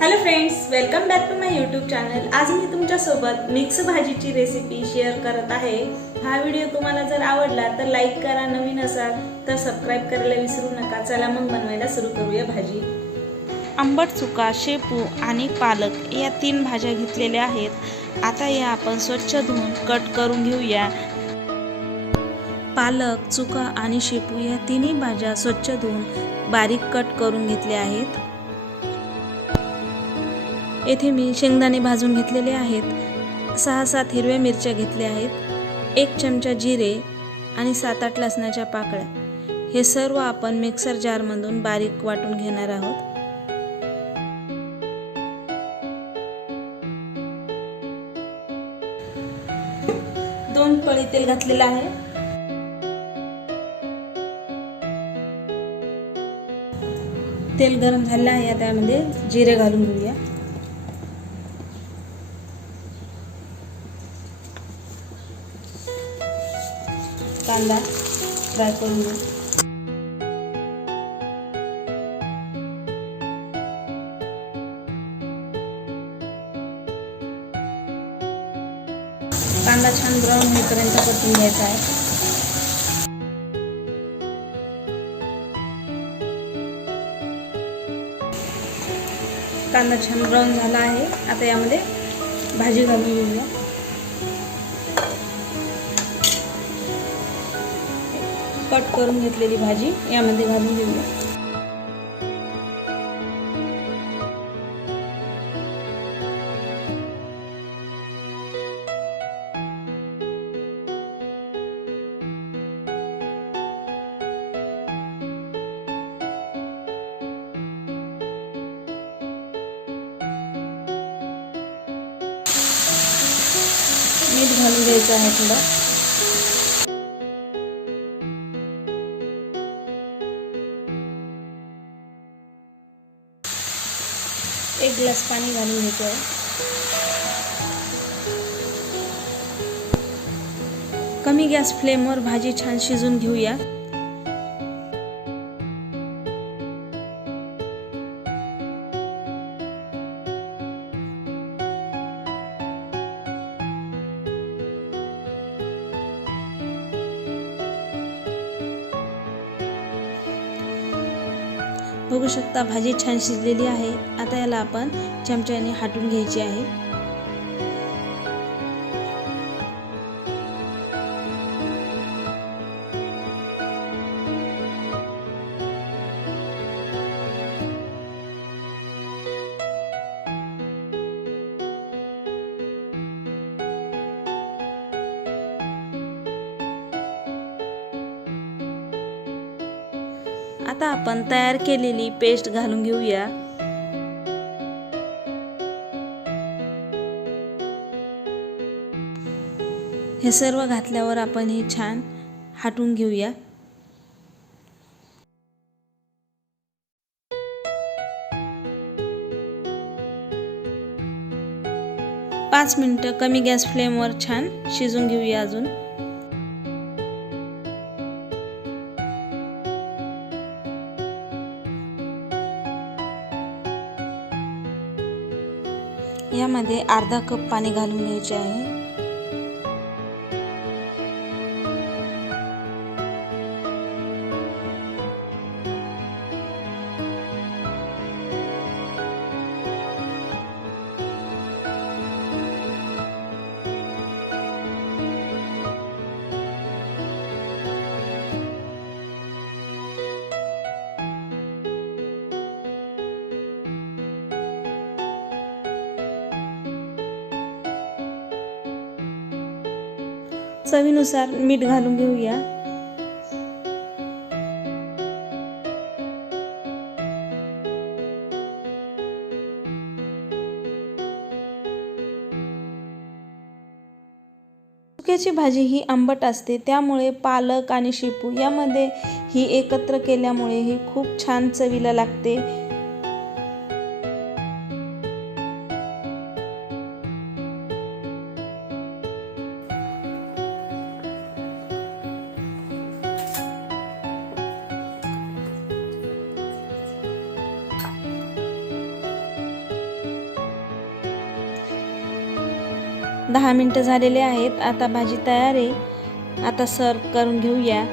Hello friends, welcome back to my YouTube channel. आज मी तुमच्यासोबत मिक्स भाजीची रेसिपी शेअर करत आहे। हा व्हिडिओ तुम्हाला जर आवडला तर लाईक करा, नवीन असाल तर सबस्क्राईब करायला विसरू नका। चला मग बनवायला सुरू करूया भाजी। आंबट चुका, शेपू आणि पालक या 3 भाज्या घेतलेल्या आहेत। आता या आपण स्वच्छ धुवून कट करून घेऊया। पालक, चुका आणि शेपू या तिन्ही भाज्या स्वच्छ धुवून बारीक कट करून घेतल्या आहेत। येथे मी शेंगदाणे भाजून घेतलेले आहेत। 6-7 हिरव्या मिरच्या घेतल्या आहेत। 1 चमचा जिरे आणि 7-8 लसणाच्या पाकळ्या। हे सर्व आपण मिक्सर जार मधून बारीक वाटून घेणार आहोत। 2 पळी तेल घातलेले आहे। तेल गरम झाले आहे, त्यामध्ये जिरे घालून घेऊया। कांदा फ्राय करून घेऊ। कांदा छान ब्राऊन होईपर्यंत परतून घ्यायचा आहे। कांदा छान ब्राऊन झाला आहे। आता यामध्ये भाजी घालून घेऊया। कट करून घेतलेली भाजी यामध्ये घालून घेऊया। मीठ घालून द्यायचं आहे थोडं। एक ग्लास पाणी घालून घ्यायचं आहे। कमी गॅस फ्लेमवर भाजी छान शिजून घेऊया। बघू शकता भाजी छान शिजलेली आहे। आता याला आपण चमच्याने हाटून घ्यायची आहे। आता आपण तयार केलेली पेस्ट घालून घेऊया। हे सर्व घातल्यावर आपण हे छान हाटून घेऊया। पाच मिनिटं कमी गॅस फ्लेमवर छान शिजून घेऊया। अजून यामध्ये अर्धा कप पाणी घालून घ्यायचे आहे। चवीनुसार मीठ घालून घेऊया। चुक्याची भाजी ही आंबट असते, त्यामुळे पालक आणि शेपू यामध्ये ही एकत्र केल्यामुळे ही खूप छान चवीला लागते। 10 मिनटं झालेले आहेत. आता भाजी तयार आहे. आता सर्व करून घेऊया.